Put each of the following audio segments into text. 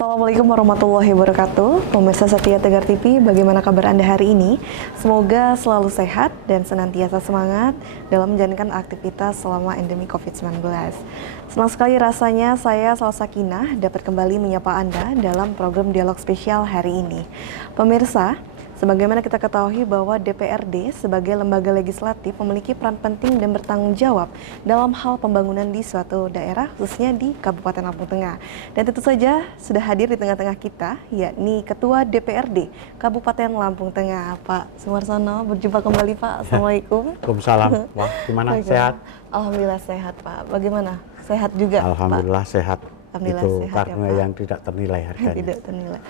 Assalamualaikum warahmatullahi wabarakatuh. Pemirsa setia Tegar TV, bagaimana kabar Anda hari ini? Semoga selalu sehat dan senantiasa semangat dalam menjalankan aktivitas selama endemi COVID-19. Senang sekali rasanya saya Salsa Kinah dapat kembali menyapa Anda dalam program dialog spesial hari ini. Pemirsa, sebagaimana kita ketahui bahwa DPRD sebagai lembaga legislatif memiliki peran penting dan bertanggung jawab dalam hal pembangunan di suatu daerah, khususnya di Kabupaten Lampung Tengah. Dan tentu saja sudah hadir di tengah-tengah kita, yakni Ketua DPRD Kabupaten Lampung Tengah, Pak Sumarsono. Berjumpa kembali, Pak. Assalamualaikum. Waalaikumsalam. Wah, gimana? Sehat? Alhamdulillah sehat, Pak. Bagaimana? Sehat juga, Alhamdulillah, Pak? sehat. Alhamdulillah Itu sehat, karena ya, Pak. yang tidak ternilai harganya. Tidak ternilai.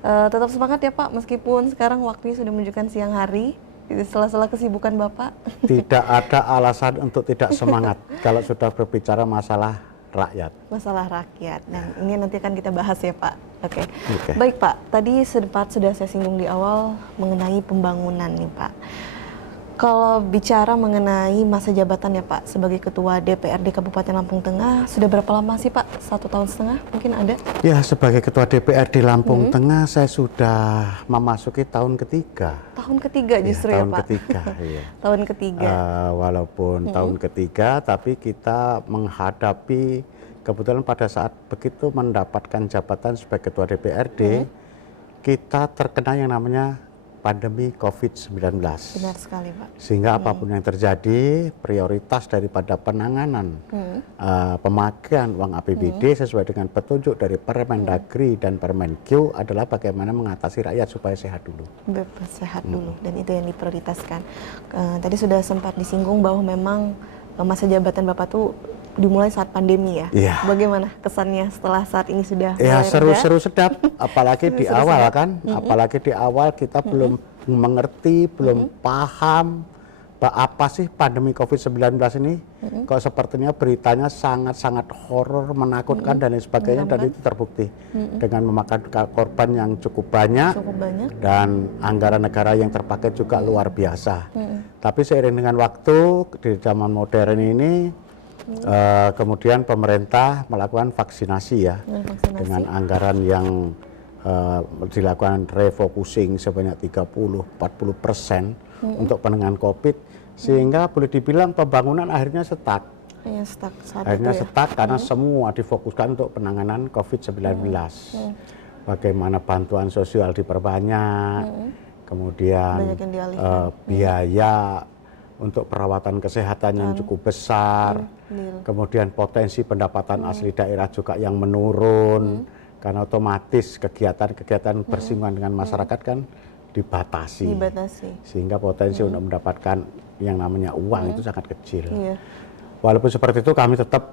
Tetap semangat ya Pak, meskipun sekarang waktunya sudah menunjukkan siang hari, di sela-sela kesibukan Bapak. Tidak ada alasan untuk tidak semangat kalau sudah berbicara masalah rakyat. Masalah rakyat, dan ini nanti akan kita bahas ya Pak. Oke. Oke. Baik Pak, tadi sempat sudah saya singgung di awal mengenai pembangunan nih Pak. Kalau bicara mengenai masa jabatan ya Pak, sebagai Ketua DPRD Kabupaten Lampung Tengah, sudah berapa lama sih Pak? 1,5 tahun mungkin ada? Ya, sebagai Ketua DPRD Lampung Tengah, saya sudah memasuki tahun ketiga. Tahun ketiga justru ya, tahun Pak? ketiga, iya. Tahun ketiga. Walaupun tahun ketiga, tapi kita menghadapi, kebetulan pada saat begitu mendapatkan jabatan sebagai Ketua DPRD, kita terkena yang namanya pandemi COVID-19. Benar sekali Pak. Sehingga apapun yang terjadi, prioritas daripada penanganan pemakaian uang APBD sesuai dengan petunjuk dari Permendagri dan Permenkyu adalah bagaimana mengatasi rakyat supaya sehat dulu. Sehat dulu, dan itu yang diprioritaskan. Tadi sudah sempat disinggung bahwa memang masa jabatan Bapak tuh dimulai saat pandemi ya. Iya. Bagaimana kesannya setelah saat ini sudah Ya, mulai seru-seru sedap, apalagi di Seru-seru awal sedap. kan, apalagi di awal kita belum mengerti, belum paham apa sih pandemi COVID-19 ini. Kok sepertinya beritanya sangat-sangat horor, menakutkan dan lain sebagainya, dan itu terbukti dengan memakan korban yang cukup banyak, dan anggaran negara yang terpakai juga luar biasa. Tapi seiring dengan waktu di zaman modern ini, kemudian pemerintah melakukan vaksinasi ya, dengan anggaran yang dilakukan refocusing sebanyak 30-40% untuk penanganan COVID, sehingga boleh dibilang pembangunan akhirnya stuck. Akhirnya stuck karena semua difokuskan untuk penanganan COVID-19. Bagaimana bantuan sosial diperbanyak, kemudian biaya untuk perawatan kesehatan yang cukup besar, kemudian potensi pendapatan asli daerah juga yang menurun, karena otomatis kegiatan-kegiatan bersinggungan dengan masyarakat kan dibatasi. Sehingga potensi untuk mendapatkan yang namanya uang itu sangat kecil. Walaupun seperti itu, kami tetap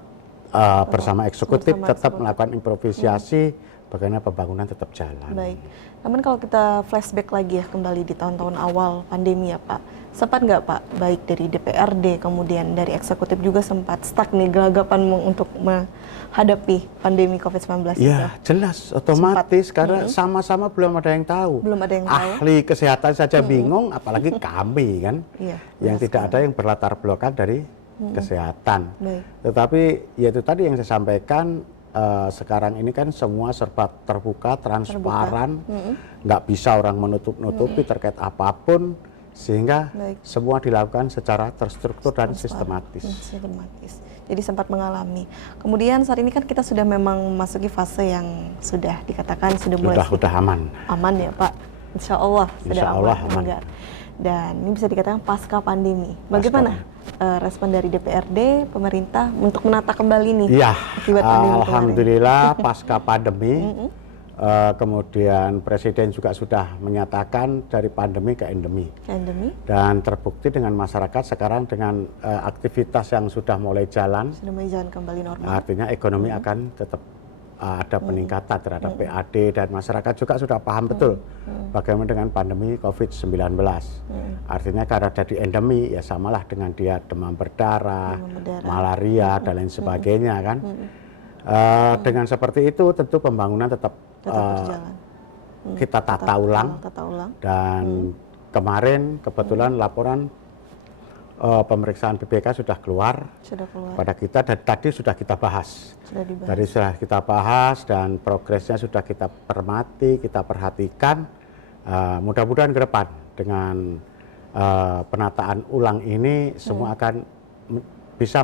bersama eksekutif tetap melakukan improvisasi bagaimana pembangunan tetap jalan. Baik. Namun kalau kita flashback lagi ya kembali di tahun-tahun awal pandemi ya Pak, sempat nggak Pak, baik dari DPRD kemudian dari eksekutif juga sempat stuck nih gelagapan untuk menghadapi pandemi COVID-19 itu? Ya jelas, otomatis karena sama-sama belum ada yang tahu. Belum ada yang tahu. Ahli kesehatan saja bingung, apalagi kami kan, yang tidak ada yang berlatar belakang dari kesehatan. Tetapi ya itu tadi yang saya sampaikan, sekarang ini kan semua serba terbuka, transparan, nggak bisa orang menutup-nutupi terkait apapun, sehingga semua dilakukan secara terstruktur dan sistematis. Jadi sempat mengalami. Kemudian saat ini kan kita sudah memang memasuki fase yang sudah dikatakan sudah mulai aman. Aman ya Pak, Insya Allah sudah aman. Dan ini bisa dikatakan pasca pandemi. Bagaimana respon dari DPRD, pemerintah untuk menata kembali nih akibat pandemi Alhamdulillah pasca pandemi, kemudian Presiden juga sudah menyatakan dari pandemi ke endemi. Dan terbukti dengan masyarakat sekarang dengan aktivitas yang sudah mulai jalan kembali normal. Artinya ekonomi akan tetap ada peningkatan terhadap PAD, dan masyarakat juga sudah paham betul bagaimana dengan pandemi COVID-19. Artinya karena jadi endemi ya samalah dengan dia demam berdarah, malaria dan lain sebagainya kan. Dengan seperti itu tentu pembangunan tetap berjalan. Kita tata ulang. Dan kemarin kebetulan laporan pemeriksaan BPK sudah keluar pada kita dan tadi sudah kita bahas. Tadi sudah kita bahas dan progresnya sudah kita cermati, kita perhatikan. Mudah-mudahan ke depan dengan penataan ulang ini semua akan bisa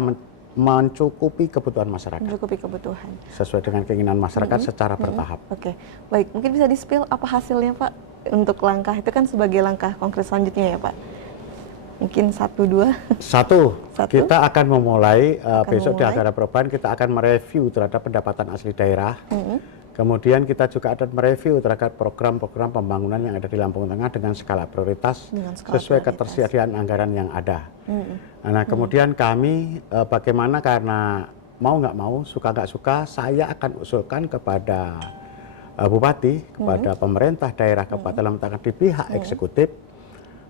mencukupi kebutuhan masyarakat. Mencukupi kebutuhan. Sesuai dengan keinginan masyarakat secara bertahap. Oke, baik. Mungkin bisa di-spill apa hasilnya Pak untuk langkah itu kan sebagai langkah konkret selanjutnya ya Pak? Mungkin 1, 2. Satu, kita akan memulai besok di Acara Perubahan kita akan mereview terhadap pendapatan asli daerah. Kemudian kita juga akan mereview terhadap program-program pembangunan yang ada di Lampung Tengah dengan skala prioritas sesuai ketersediaan anggaran yang ada. Nah, kemudian kami bagaimana karena mau nggak mau, suka nggak suka, saya akan usulkan kepada Bupati, kepada pemerintah daerah Kabupaten Lampung Tengah di pihak eksekutif,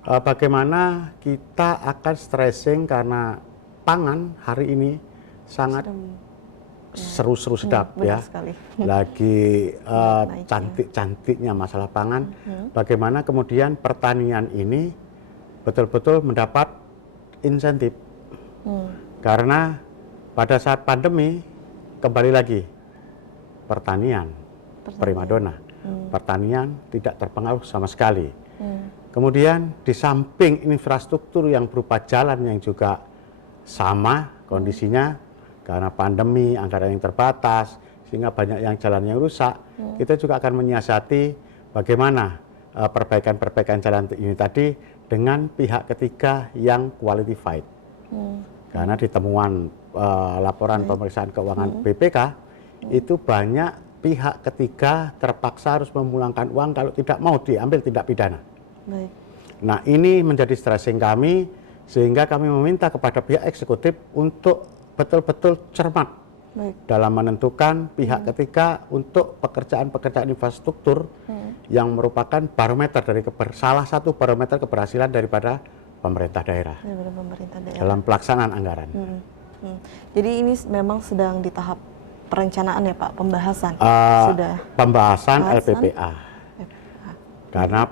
bagaimana kita akan stressing karena pangan hari ini sangat seru-seru sedap ya. Lagi cantik-cantiknya masalah pangan. Bagaimana kemudian pertanian ini betul-betul mendapat insentif. Karena pada saat pandemi kembali lagi pertanian primadona. Pertanian tidak terpengaruh sama sekali. Kemudian di samping infrastruktur yang berupa jalan yang juga sama kondisinya, karena pandemi, anggaran yang terbatas, sehingga banyak yang jalan yang rusak, kita juga akan menyiasati bagaimana perbaikan-perbaikan jalan ini tadi dengan pihak ketiga yang qualified. Karena di temuan laporan pemeriksaan keuangan BPK, itu banyak pihak ketiga terpaksa harus memulangkan uang kalau tidak mau diambil tindak pidana. Nah, ini menjadi stressing kami, sehingga kami meminta kepada pihak eksekutif untuk betul-betul cermat dalam menentukan pihak ketiga untuk pekerjaan-pekerjaan infrastruktur yang merupakan barometer dari salah satu barometer keberhasilan daripada pemerintah daerah dalam pelaksanaan anggaran. Jadi ini memang sedang di tahap perencanaan ya Pak, pembahasan? Sudah pembahasan LPPA. Karena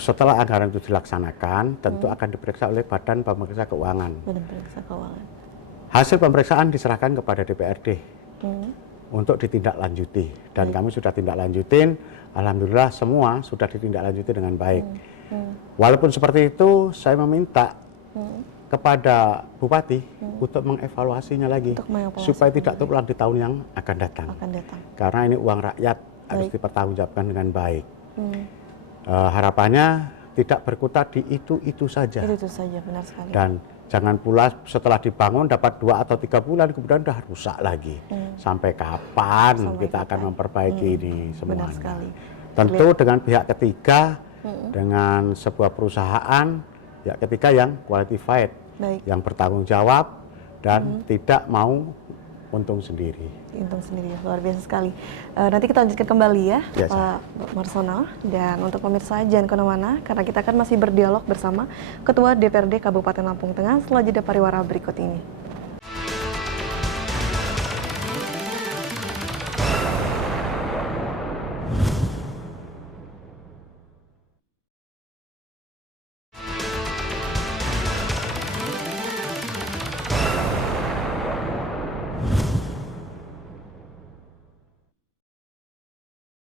setelah anggaran itu dilaksanakan, tentu akan diperiksa oleh Badan Pemeriksa Keuangan. Badan Pemeriksa Keuangan. Hasil pemeriksaan diserahkan kepada DPRD untuk ditindaklanjuti, dan kami sudah tindak lanjutin. Alhamdulillah semua sudah ditindaklanjuti dengan baik. Walaupun seperti itu, saya meminta kepada Bupati untuk mengevaluasinya lagi supaya tidak terulang di tahun yang akan datang. Karena ini uang rakyat harus dipertanggungjawabkan dengan baik. Harapannya tidak berkutat di itu saja. Itu saja, benar sekali. Dan jangan pula setelah dibangun dapat 2 atau 3 bulan kemudian sudah rusak lagi. Sampai kapan kita akan memperbaiki ini semuanya? Tentu dengan pihak ketiga, dengan sebuah perusahaan pihak ketiga yang qualified, yang bertanggung jawab dan tidak mau untung sendiri. Untung sendiri, luar biasa sekali. Nanti kita lanjutkan kembali ya, Pak Marsono. Dan untuk pemirsa jangan kemana-mana, karena kita akan masih berdialog bersama Ketua DPRD Kabupaten Lampung Tengah setelah jeda pariwara berikut ini.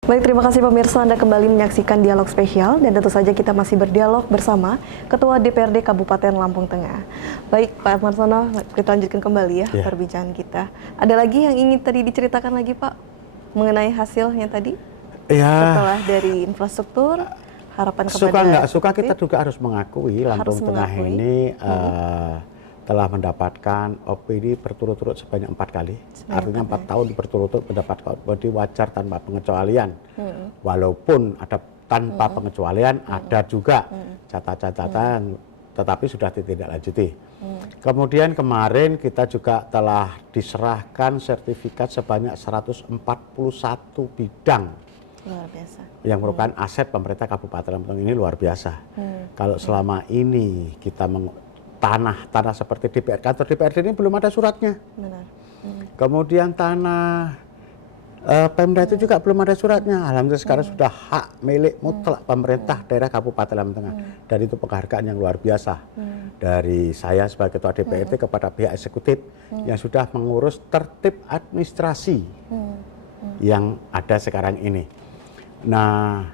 Baik, terima kasih pemirsa, Anda kembali menyaksikan dialog spesial dan tentu saja kita masih berdialog bersama Ketua DPRD Kabupaten Lampung Tengah. Baik, Pak Marsono, kita lanjutkan kembali ya perbincangan kita. Ada lagi yang ingin tadi diceritakan lagi Pak mengenai hasilnya tadi? Setelah dari infrastruktur, harapan kepada... Suka nggak suka kita juga harus mengakui Lampung Tengah ini telah mendapatkan OPD berturut-turut sebanyak 4 kali. Artinya 4 tahun berturut-turut mendapatkan OPD wajar tanpa pengecualian. Walaupun ada tanpa pengecualian, ada juga catatan, tetapi sudah ditindaklanjuti. Kemudian kemarin kita juga telah diserahkan sertifikat sebanyak 141 bidang. Luar biasa. Yang merupakan aset pemerintah Kabupaten Lampung ini luar biasa. Kalau selama ini kita tanah seperti DPR, kantor DPRD ini belum ada suratnya. Kemudian tanah Pemda itu juga belum ada suratnya. Alhamdulillah sekarang sudah hak milik mutlak pemerintah daerah Kabupaten Lampung Tengah. Dan itu penghargaan yang luar biasa dari saya sebagai Ketua DPRD kepada pihak eksekutif yang sudah mengurus tertib administrasi yang ada sekarang ini. Nah,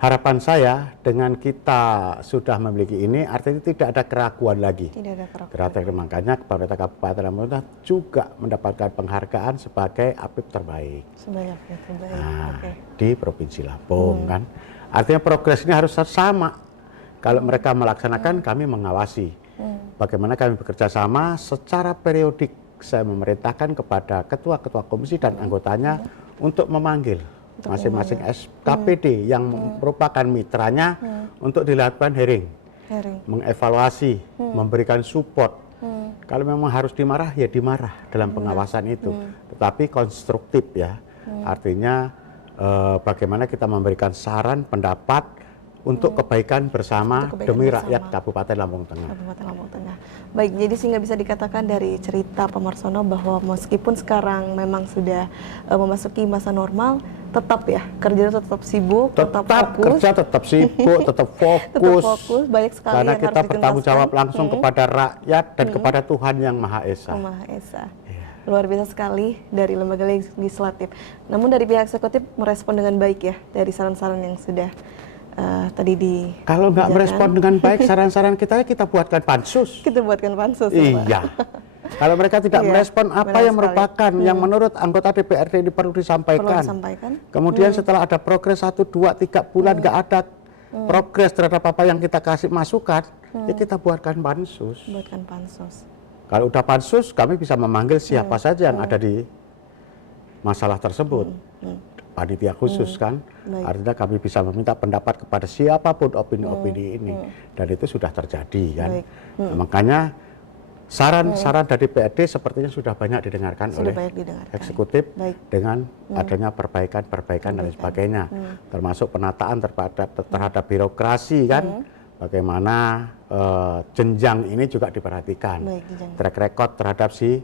harapan saya dengan kita sudah memiliki ini, artinya tidak ada keraguan lagi. Tidak ada keraguan. Makanya pemerintah Kabupaten Lampung Tengah juga mendapatkan penghargaan sebagai APIP terbaik. Sebagai APIP terbaik. Nah, di Provinsi Lampung kan. Artinya progres ini harus sama. Kalau mereka melaksanakan, kami mengawasi. Bagaimana kami bekerja sama secara periodik. Saya memerintahkan kepada ketua-ketua komisi dan anggotanya untuk memanggil masing-masing SKPD yang merupakan mitranya untuk dilakukan hearing, mengevaluasi, memberikan support. Kalau memang harus dimarah, ya dimarah dalam pengawasan itu. Tetapi konstruktif ya, artinya bagaimana kita memberikan saran, pendapat untuk kebaikan bersama demi rakyat Kabupaten Lampung Tengah. Kabupaten Lampung Tengah. Baik, jadi sehingga bisa dikatakan dari cerita Pak Marsono bahwa meskipun sekarang memang sudah memasuki masa normal, tetap ya kerja tetap sibuk, tetap fokus. Kerja tetap sibuk, tetap fokus. Banyak sekali karena yang kita harus bertanggung jawab langsung kepada rakyat dan kepada Tuhan Yang Maha Esa. Maha Esa. Luar biasa sekali dari lembaga legislatif. Namun dari pihak eksekutif merespon dengan baik ya dari saran-saran yang sudah tadi di. Kalau nggak merespon dengan baik saran-saran kita buatkan pansus. Kita buatkan pansus. Iya. Kalau mereka tidak merespon apa yang merupakan yang menurut anggota DPRD ini perlu disampaikan. Kemudian setelah ada progres 1, 2, 3 bulan nggak ada progres terhadap apa yang kita kasih masukan, ya kita buatkan pansus. Buatkan pansus. Kalau udah pansus, kami bisa memanggil siapa saja yang ada di masalah tersebut. Panitia khusus kan, artinya kami bisa meminta pendapat kepada siapapun opini-opini ini, dan itu sudah terjadi kan. Nah, makanya saran-saran dari DPRD sepertinya sudah banyak didengarkan oleh eksekutif dengan adanya perbaikan-perbaikan dan sebagainya, termasuk penataan terhadap birokrasi kan, bagaimana jenjang ini juga diperhatikan, track record terhadap si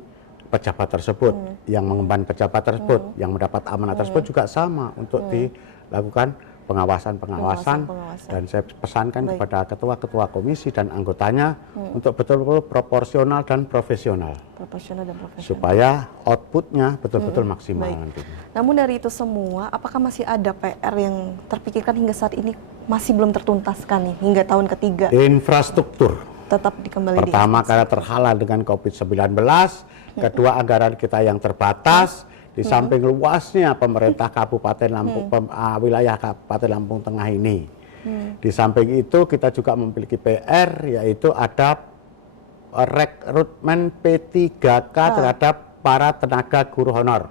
pejabat tersebut, yang mengemban pejabat tersebut, yang mendapat amanah tersebut juga sama untuk dilakukan pengawasan, dan saya pesankan kepada ketua-ketua komisi dan anggotanya untuk betul-betul proporsional dan profesional, supaya outputnya betul-betul maksimal nantinya. Namun dari itu semua, apakah masih ada PR yang terpikirkan hingga saat ini masih belum tertuntaskan nih hingga tahun ketiga? Infrastruktur tetap dikembali. Pertama karena terhalang dengan COVID-19, kedua anggaran kita yang terbatas, di samping luasnya pemerintah Kabupaten Lampung, wilayah Kabupaten Lampung Tengah ini. Di samping itu kita juga memiliki PR, yaitu ada rekrutmen P3K terhadap para tenaga guru honor.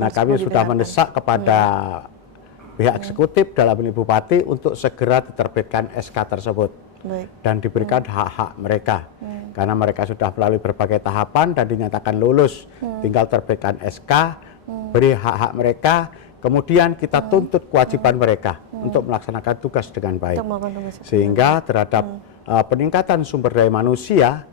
Nah, kami sudah mendesak kepada pihak eksekutif dalam ini Bupati untuk segera diterbitkan SK tersebut. Dan diberikan hak-hak mereka, karena mereka sudah melalui berbagai tahapan dan dinyatakan lulus, tinggal terbitkan SK, beri hak-hak mereka, kemudian kita tuntut kewajiban mereka untuk melaksanakan tugas dengan baik, sehingga terhadap peningkatan sumber daya manusia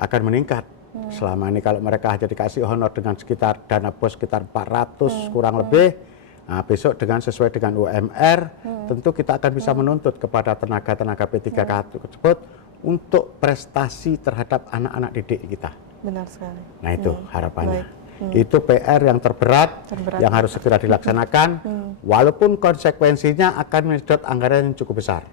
akan meningkat. Selama ini kalau mereka hanya dikasih honor dengan sekitar dana bos sekitar 400 kurang lebih, nah, besok dengan sesuai dengan UMR, tentu kita akan bisa menuntut kepada tenaga-tenaga P3K tersebut untuk prestasi terhadap anak-anak didik kita. Benar sekali. Nah itu harapannya. Itu PR yang terberat yang harus segera dilaksanakan, walaupun konsekuensinya akan menyedot anggaran yang cukup besar.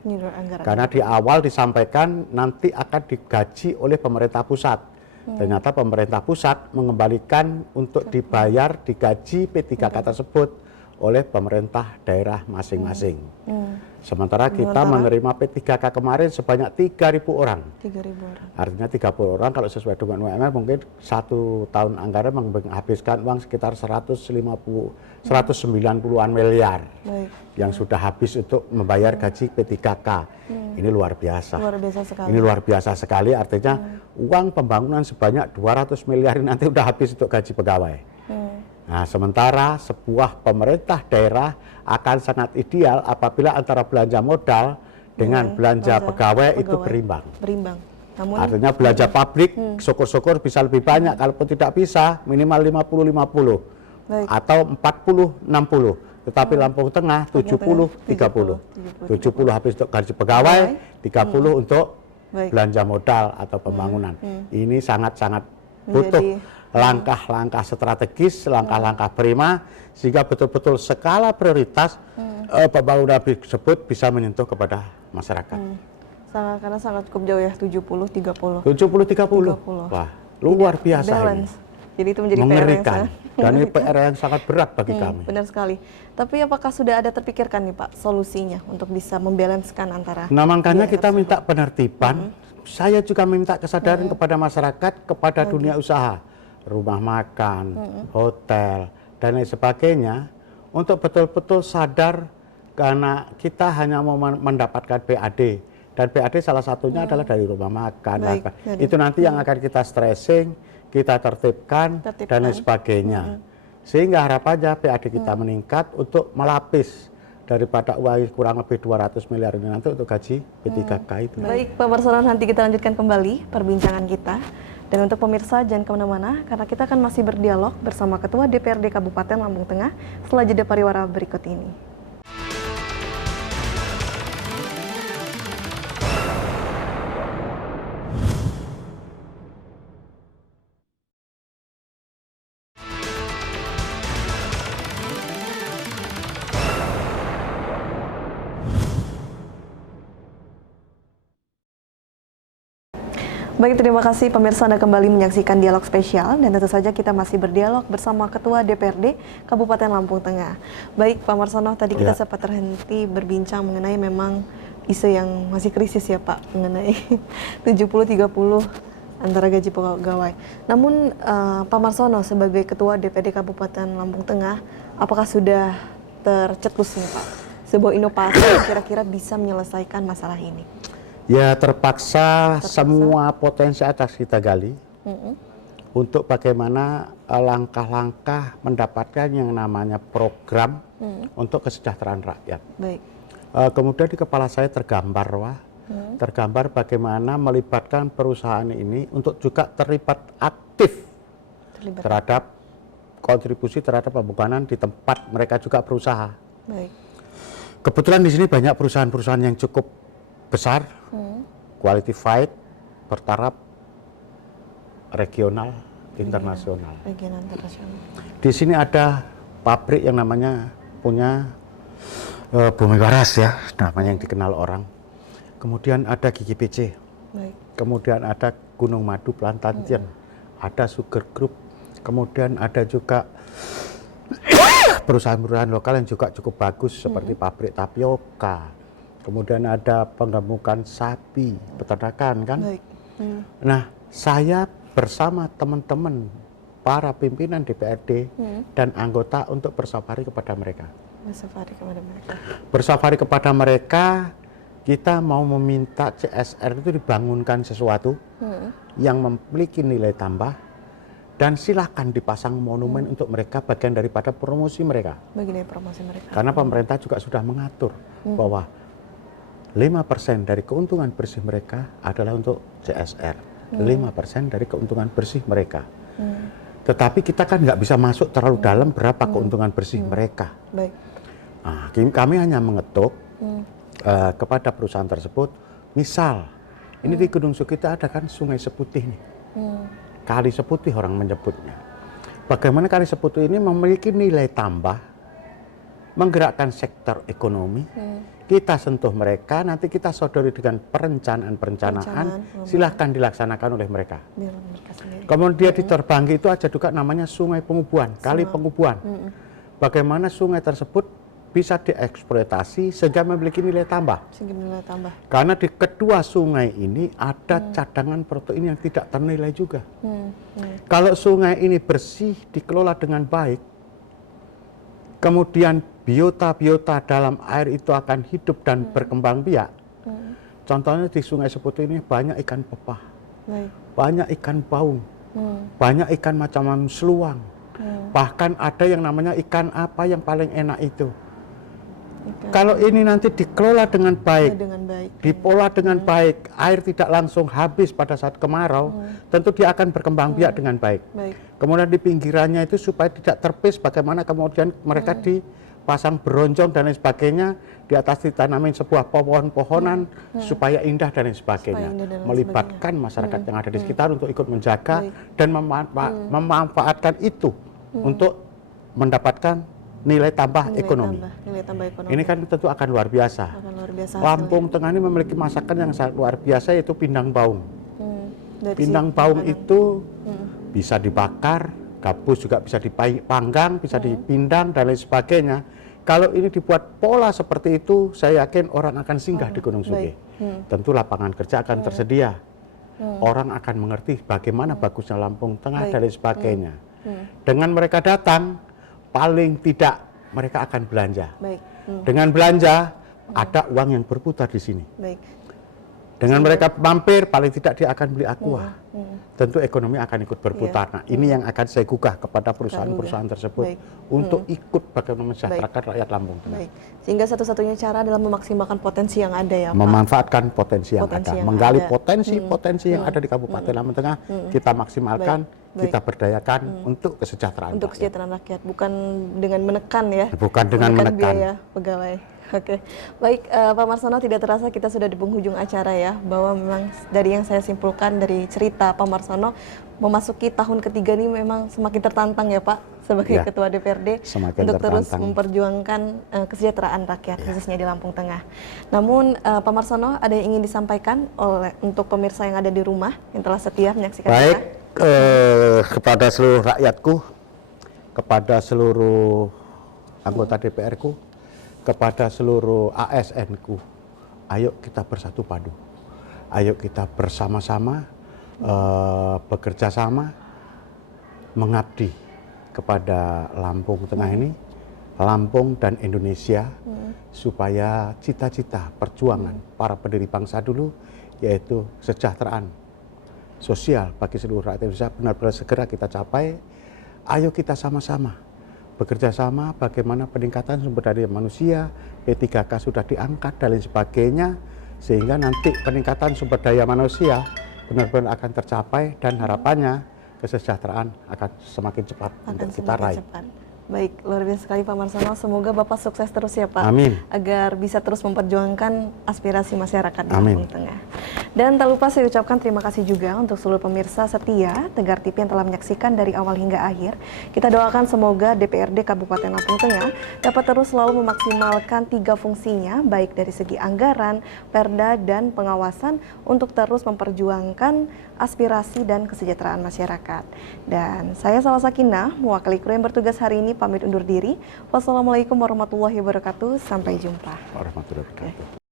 Karena di awal disampaikan nanti akan digaji oleh pemerintah pusat. Ternyata pemerintah pusat mengembalikan untuk dibayar digaji P3K tersebut oleh pemerintah daerah masing-masing. Sementara kita menerima P3K kemarin sebanyak 3.000 orang. 3.000 orang. Artinya 30 orang kalau sesuai dengan UMR mungkin 1 tahun anggaran menghabiskan uang sekitar 190-an miliar yang sudah habis untuk membayar gaji P3K. Ini luar biasa. Luar biasa sekali. Ini luar biasa sekali, artinya uang pembangunan sebanyak 200 miliar ini nanti udah habis untuk gaji pegawai. Nah, sementara sebuah pemerintah daerah akan sangat ideal apabila antara belanja modal dengan belanja pegawai itu berimbang. Artinya belanja pabrik syukur-syukur bisa lebih banyak, kalaupun tidak bisa minimal 50-50. Baik. atau 40-60. Tetapi Lampung Tengah 70-30. 70 habis untuk gaji pegawai, 30 untuk Baik. belanja modal atau pembangunan. Ini sangat-sangat butuh langkah-langkah strategis, langkah-langkah prima, sehingga betul-betul skala prioritas pembangunan tersebut bisa menyentuh kepada masyarakat. Karena sangat cukup jauh ya, 70-30. 70-30. Wah, luar biasa ini. Balance. Jadi itu menjadi Mengerikan. PR yang Dan ini PR yang sangat berat bagi kami. benar sekali. Tapi apakah sudah ada terpikirkan nih Pak solusinya untuk bisa membalanskan antara? Nah, makanya kita minta penertiban. Saya juga minta kesadaran kepada masyarakat, kepada dunia usaha, rumah makan, hotel, dan lain sebagainya, untuk betul-betul sadar karena kita hanya mau mendapatkan PAD, dan PAD salah satunya adalah dari rumah makan. Baik, Itu nanti yang akan kita stressing, kita tertibkan, dan lain sebagainya. Sehingga harapannya PAD kita meningkat untuk melapis daripada uang kurang lebih 200 miliar ini nanti untuk gaji P3K itu. Baik, Pak Marsono, nanti kita lanjutkan kembali perbincangan kita. Dan untuk pemirsa jangan kemana-mana, karena kita akan masih berdialog bersama Ketua DPRD Kabupaten Lampung Tengah setelah jeda pariwara berikut ini. Baik, terima kasih pemirsa Anda kembali menyaksikan dialog spesial, dan tentu saja kita masih berdialog bersama Ketua DPRD Kabupaten Lampung Tengah. Baik Pak Marsono, tadi kita sempat terhenti berbincang mengenai memang isu yang masih krisis ya Pak, mengenai 70-30 antara gaji pegawai. Namun Pak Marsono sebagai Ketua DPRD Kabupaten Lampung Tengah, apakah sudah tercetus nih Pak sebuah inovasi yang kira-kira bisa menyelesaikan masalah ini? Ya, terpaksa semua potensi atas kita gali untuk bagaimana langkah-langkah mendapatkan yang namanya program untuk kesejahteraan rakyat. Baik. Kemudian di kepala saya tergambar bagaimana melibatkan perusahaan ini untuk juga terlibat aktif terhadap kontribusi terhadap pembangunan di tempat mereka juga berusaha. Baik. Kebetulan di sini banyak perusahaan-perusahaan yang cukup besar, qualified, bertaraf regional, internasional. Regional internasional. Di sini ada pabrik yang namanya punya Bumi Waras ya, namanya yang dikenal orang. Kemudian ada Gigi PC. Baik. Kemudian ada Gunung Madu Plantation, ada Sugar Group. Kemudian ada juga perusahaan-perusahaan lokal yang juga cukup bagus seperti pabrik tapioka. Kemudian ada penggemukan sapi, peternakan kan. Baik. Nah, saya bersama teman-teman para pimpinan DPRD dan anggota untuk bersafari kepada mereka. Bersafari kepada mereka, kita mau meminta CSR itu dibangunkan sesuatu yang memiliki nilai tambah, dan silakan dipasang monumen untuk mereka, bagian daripada promosi mereka. Bagian dari promosi mereka. Karena pemerintah juga sudah mengatur bahwa 5% dari keuntungan bersih mereka adalah untuk CSR, 5% dari keuntungan bersih mereka. Tetapi kita kan nggak bisa masuk terlalu dalam berapa keuntungan bersih mereka. Baik. Nah, kami hanya mengetuk kepada perusahaan tersebut, misal ini di Gunung Sukita ada kan Sungai Seputih nih, Kali Seputih orang menyebutnya. Bagaimana Kali Seputih ini memiliki nilai tambah, menggerakkan sektor ekonomi. Kita sentuh mereka, nanti kita sodori dengan perencanaan, silahkan dilaksanakan oleh mereka. Kemudian di Terbanggi itu ada juga namanya Sungai Pengubuan, Kali Pengubuan. Bagaimana sungai tersebut bisa dieksploitasi sehingga memiliki nilai tambah. Karena di kedua sungai ini ada cadangan protein yang tidak ternilai juga. Kalau sungai ini bersih, dikelola dengan baik, kemudian biota-biota dalam air itu akan hidup dan berkembang biak. Contohnya di Sungai Seputih ini banyak ikan pepah, banyak ikan baung, banyak ikan macam seluang. Bahkan ada yang namanya ikan apa yang paling enak itu? Kalau ini nanti dikelola dengan baik, Dengan baik. dipola dengan baik, air tidak langsung habis pada saat kemarau, tentu dia akan berkembang biak dengan baik. Baik. Kemudian di pinggirannya itu supaya tidak terpis, bagaimana kemudian mereka dipasang beronjong dan lain sebagainya, di atas ditanamin sebuah pohon-pohonan supaya indah dan lain sebagainya. Supaya indah dan lain Melibatkan masyarakat yang ada di sekitar untuk ikut menjaga dan memanfaatkan itu untuk mendapatkan nilai tambah ekonomi. Nilai tambah ekonomi. Ini kan tentu akan luar biasa. Akan luar biasa Lampung Tengah ini memiliki masakan yang sangat luar biasa, yaitu pindang baung. Dari Pindang baung itu bisa dibakar, gabus juga bisa dipanggang, bisa dipindang dan lain sebagainya. Kalau ini dibuat pola seperti itu, saya yakin orang akan singgah di Gunung Suge. Tentu lapangan kerja akan tersedia. Orang akan mengerti bagaimana bagusnya Lampung Tengah dan lain sebagainya. Dengan mereka datang, paling tidak mereka akan belanja. Baik. Dengan belanja, ada uang yang berputar di sini. Baik. Dengan mereka mampir, paling tidak dia akan beli aqua. Tentu ekonomi akan ikut berputar. Nah, ini yang akan saya gugah kepada perusahaan-perusahaan tersebut untuk ikut bagaimana mensejahterakan rakyat Lampung Tengah. Baik. Sehingga satu-satunya cara adalah memaksimalkan potensi yang ada ya Pak. Memanfaatkan potensi yang ada, menggali potensi-potensi yang ada di Kabupaten Mm-hmm. Lampung Tengah, kita maksimalkan, Baik. kita berdayakan untuk kesejahteraan Untuk rakyat. kesejahteraan rakyat, bukan dengan menekan ya. Bukan dengan menekan. biaya pegawai. Oke, baik Pak Marsono, tidak terasa kita sudah di penghujung acara ya, bahwa memang dari yang saya simpulkan dari cerita Pak Marsono, memasuki tahun ketiga ini memang semakin tertantang ya Pak, sebagai Ya, Ketua DPRD semakin untuk terus tertantang. memperjuangkan kesejahteraan rakyat, khususnya di Lampung Tengah. Namun Pak Marsono, ada yang ingin disampaikan untuk pemirsa yang ada di rumah, yang telah setia menyaksikan Baik, kita? kepada seluruh rakyatku, kepada seluruh anggota DPR-ku, kepada seluruh ASN-ku, ayo kita bersatu padu, ayo kita bersama-sama bekerja sama mengabdi kepada Lampung Tengah ini, Lampung dan Indonesia, supaya cita-cita perjuangan para pendiri bangsa dulu, yaitu kesejahteraan sosial bagi seluruh rakyat Indonesia, benar-benar segera kita capai. Ayo kita sama-sama bekerja sama bagaimana peningkatan sumber daya manusia, P3K sudah diangkat dan lain sebagainya, sehingga nanti peningkatan sumber daya manusia benar-benar akan tercapai dan harapannya kesejahteraan akan semakin cepat untuk kita raih. Baik, luar biasa sekali Pak Marsono. Semoga Bapak sukses terus ya Pak. Amin. Agar bisa terus memperjuangkan aspirasi masyarakat di Amin. Lampung Tengah. Dan tak lupa saya ucapkan terima kasih juga untuk seluruh pemirsa setia Tegar TV yang telah menyaksikan dari awal hingga akhir. Kita doakan semoga DPRD Kabupaten Lampung Tengah dapat terus selalu memaksimalkan 3 fungsinya, baik dari segi anggaran, perda, dan pengawasan untuk terus memperjuangkan aspirasi dan kesejahteraan masyarakat. Dan saya Salwa Sakinah, mewakili kru yang bertugas hari ini, pamit undur diri. Wassalamualaikum warahmatullahi wabarakatuh. Sampai jumpa. Warahmatullahi wabarakatuh.